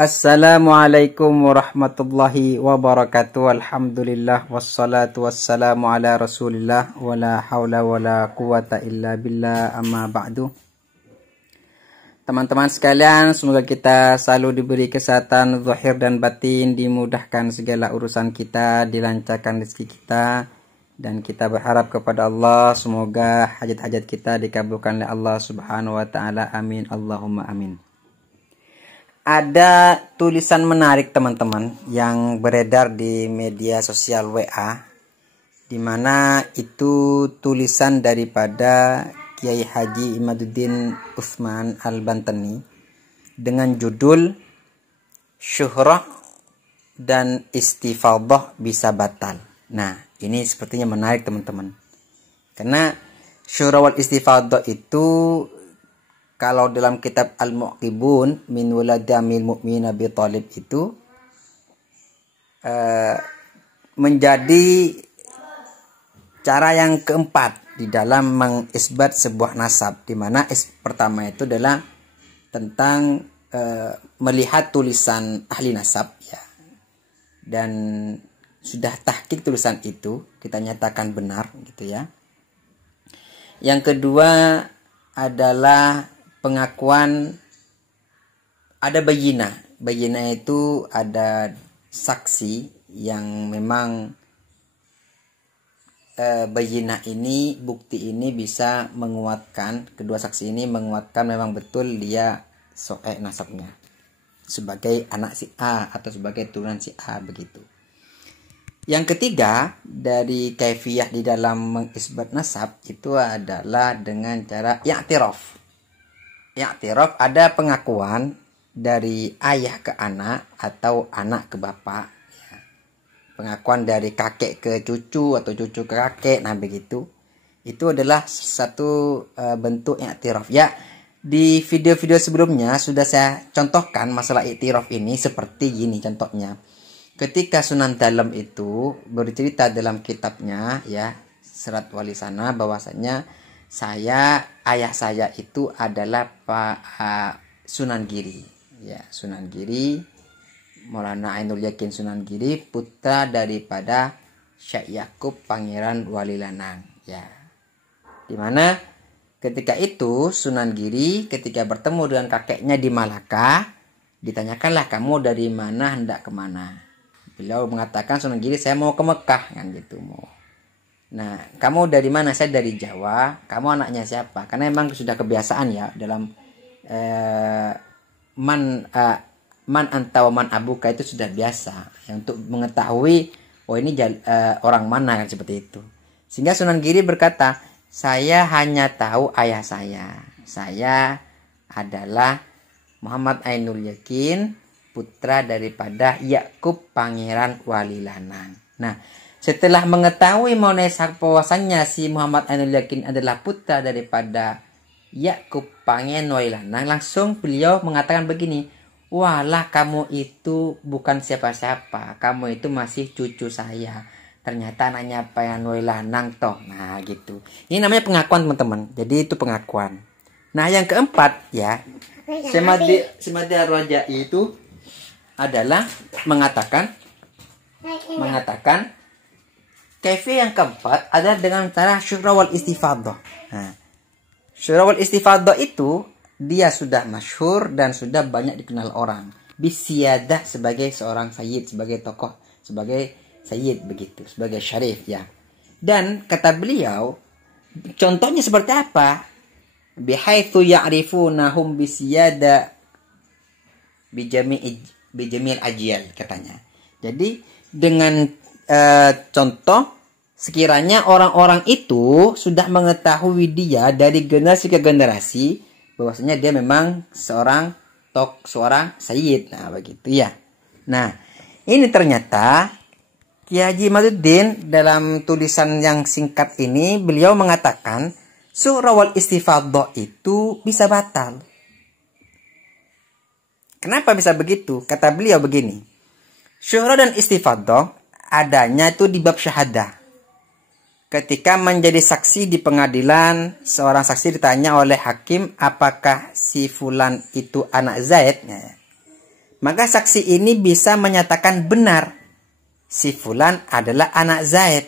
Assalamualaikum warahmatullahi wabarakatuh. Alhamdulillah wassalatu wassalamu ala Rasulillah wala haula wala quwata illa billah, amma ba'du. Teman-teman sekalian, semoga kita selalu diberi kesehatan zahir dan batin, dimudahkan segala urusan kita, dilancarkan rezeki kita, dan kita berharap kepada Allah semoga hajat-hajat kita dikabulkan oleh Allah Subhanahu wa taala. Amin Allahumma amin. Ada tulisan menarik teman-teman yang beredar di media sosial WA, di mana itu tulisan daripada Kiai Haji Imaduddin Utsman Al-Bantani dengan judul Syuhrah dan Istifadhah bisa batal. Nah, ini sepertinya menarik teman-teman, karena syuhrah wal istifadhah itu kalau dalam kitab Al-Mu'qibun min Wuladamil Mu'min Abi Thalib itu menjadi cara yang keempat di dalam mengisbat sebuah nasab, di mana pertama itu adalah tentang melihat tulisan ahli nasab ya, dan sudah tahqiq tulisan itu kita nyatakan benar gitu ya. Yang kedua adalah pengakuan, ada bayinah. Bayinah itu ada saksi yang memang bayinah ini, bukti ini bisa menguatkan, kedua saksi ini menguatkan memang betul dia sahih nasabnya sebagai anak si A atau sebagai turunan si A begitu. Yang ketiga dari kaifiyah di dalam mengisbat nasab itu adalah dengan cara i'tiraf. I'tiraf ada pengakuan dari ayah ke anak atau anak ke bapak ya. Pengakuan dari kakek ke cucu atau cucu ke kakek, nah begitu. Itu adalah satu bentuk i'tiraf ya. Di video-video sebelumnya sudah saya contohkan masalah i'tiraf ini seperti gini contohnya. Ketika Sunan Dalem itu bercerita dalam kitabnya ya, Serat Wali Sana, bahwasanya ayah saya itu adalah Pak Sunan Giri ya, Sunan Giri Maulana Ainul Yakin Sunan Giri, putra daripada Syekh Yakub Pangeran Wali Lanang ya. Dimana ketika itu Sunan Giri ketika bertemu dengan kakeknya di Malaka, ditanyakanlah, kamu dari mana, hendak kemana? Beliau mengatakan, Sunan Giri, saya mau ke Mekah kan gitu mau. Nah, kamu dari mana? Saya dari Jawa. Kamu anaknya siapa? Karena memang sudah kebiasaan ya dalam man anta wa man abuka itu sudah biasa ya, untuk mengetahui ini orang mana kan, seperti itu. Sehingga Sunan Giri berkata, saya hanya tahu ayah saya. Saya adalah Muhammad Ainul Yakin, putra daripada Yakub Pangeran Wali Lanang. Nah, setelah mengetahui mengenai bahwasannya si Muhammad Ainul Yakin adalah putra daripada Yakub Pangeran Wali Lanang, langsung beliau mengatakan begini, walah kamu itu bukan siapa-siapa, kamu itu masih cucu saya. Ternyata anaknya Pangeran Wali Lanang toh. Nah gitu. Ini namanya pengakuan teman-teman. Jadi itu pengakuan. Nah yang keempat ya, Semadi Ar-Rajai itu adalah mengatakan kaifiyah yang keempat adalah dengan cara syuhrah wal istifadhah. Nah, syuhrah wal istifadhah itu dia sudah masyhur dan sudah banyak dikenal orang. Bisiyadah sebagai seorang sayyid, sebagai tokoh, sebagai sayyid begitu, sebagai syarif ya. Dan kata beliau, contohnya seperti apa? Bihaitsu ya'rifunahum bisiyada bijamil ajiyal katanya. Jadi dengan contoh, sekiranya orang-orang itu sudah mengetahui dia dari generasi ke generasi bahwasanya dia memang seorang sayyid. Nah begitu ya. Nah ini ternyata Kiai Haji Imaduddin dalam tulisan yang singkat ini beliau mengatakan syuhrah wal istifadhah itu bisa batal. Kenapa bisa begitu? Kata beliau begini, syuhrah dan istifadhah adanya itu di bab syahadah. Ketika menjadi saksi di pengadilan, seorang saksi ditanya oleh hakim apakah si fulan itu anak Zaid. maka saksi ini bisa menyatakan benar si fulan adalah anak Zaid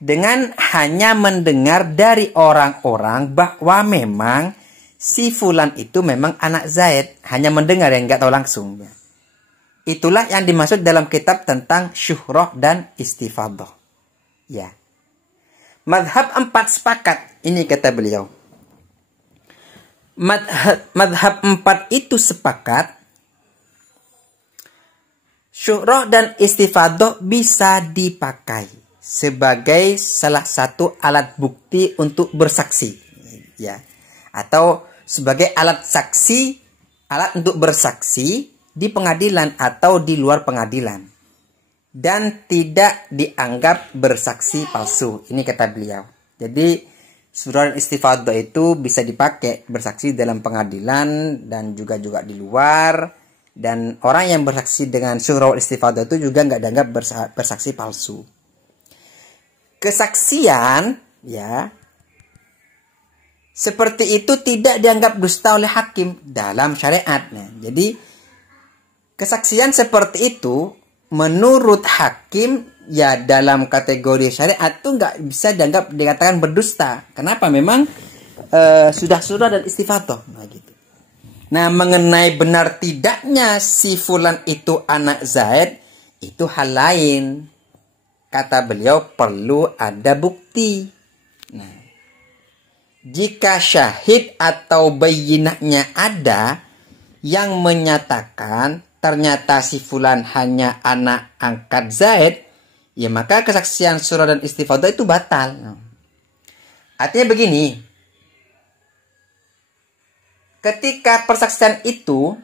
dengan hanya mendengar dari orang-orang bahwa memang si fulan itu memang anak Zaid, hanya mendengar yang nggak tahu langsung. Itulah yang dimaksud dalam kitab tentang syuhrah dan istifadah. Ya. Madhab 4 sepakat. Ini kata beliau. Madhab 4 itu sepakat. Syuhrah dan istifadah bisa dipakai sebagai salah satu alat bukti untuk bersaksi. Ya. Atau sebagai alat saksi, alat untuk bersaksi di pengadilan atau di luar pengadilan. Dan tidak dianggap bersaksi palsu. Ini kata beliau. Jadi syuhrah dan istifadah itu bisa dipakai bersaksi dalam pengadilan dan juga di luar. Dan orang yang bersaksi dengan syuhrah dan istifadah itu juga nggak dianggap bersaksi palsu. Kesaksian, ya, seperti itu tidak dianggap dusta oleh hakim dalam syariat. Nah, jadi kesaksian seperti itu menurut hakim ya dalam kategori syariat itu nggak bisa dikatakan berdusta. Kenapa? Memang sudah syuhrah dan istifadah. Nah, gitu. Nah, mengenai benar tidaknya si fulan itu anak Zaid itu hal lain. Kata beliau perlu ada bukti. Nah, jika syahid atau bayyinahnya ada yang menyatakan ternyata si fulan hanya anak angkat Zaid, ya maka kesaksian syuhrah dan istifadah itu batal. Artinya begini, ketika persaksian itu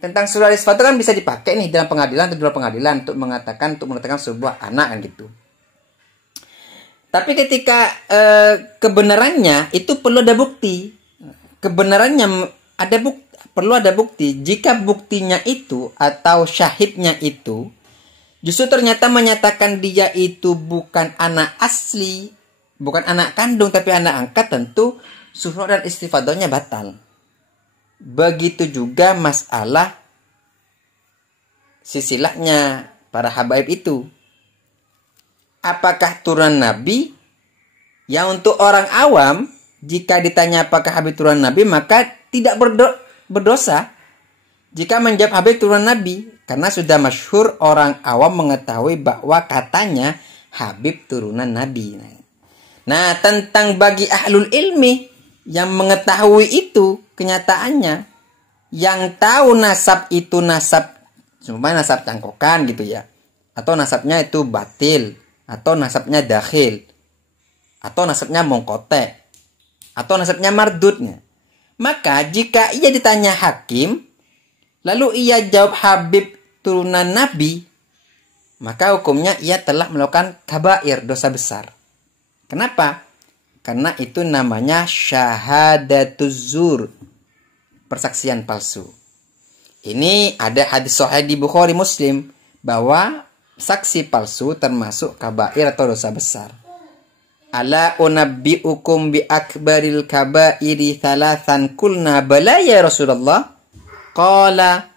tentang syuhrah dan istifadah kan bisa dipakai nih dalam pengadilan atau di luar pengadilan untuk menetapkan sebuah anak kan gitu. Tapi ketika kebenarannya itu perlu ada bukti. Kebenarannya perlu ada bukti. Jika buktinya itu atau syahidnya itu justru ternyata menyatakan dia itu bukan anak asli, bukan anak kandung tapi anak angkat, tentu syuhrah dan istifadahnya batal. Begitu juga masalah sisilahnya para habaib itu. Apakah turunan Nabi? Ya, untuk orang awam, jika ditanya apakah Habib turunan Nabi, maka tidak berdosa jika menjawab Habib turunan Nabi. Karena sudah masyhur orang awam mengetahui bahwa katanya Habib turunan Nabi. Nah, tentang bagi ahlul ilmi yang mengetahui itu kenyataannya, yang tahu nasab itu nasab, cuma nasab cangkokan gitu ya, atau nasabnya itu batil, atau nasabnya dakhil, atau nasabnya mongkote, atau nasabnya mardudnya. Maka jika ia ditanya hakim, lalu ia jawab Habib turunan Nabi, maka hukumnya ia telah melakukan kabair, dosa besar. Kenapa? Karena itu namanya syahadatuz zur, persaksian palsu. Ini ada hadis sahih di Bukhari Muslim bahwa saksi palsu termasuk kabair atau dosa besar. Ala unabbi'ukum bi akbaril kabairi thalathan kulna bala ya Rasulullah. Qala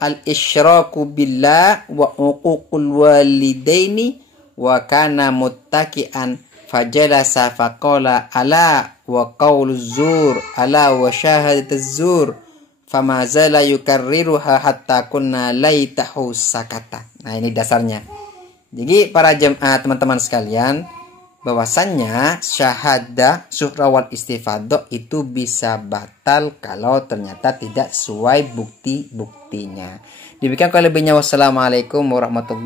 al-isyraku billah wa uququl walidaini wa kana muttaki'an fajalasa faqala ala wa qauluz zur ala wa syahadatuz zur fama zala yukarriruha hatta kunna laitahu sakata. Nah, ini dasarnya. Jadi para jemaah teman-teman sekalian, bahwasannya syahadah syuhrah wal istifadah itu bisa batal kalau ternyata tidak sesuai bukti-buktinya. Demikian kalau lebihnya, wassalamualaikum warahmatullahi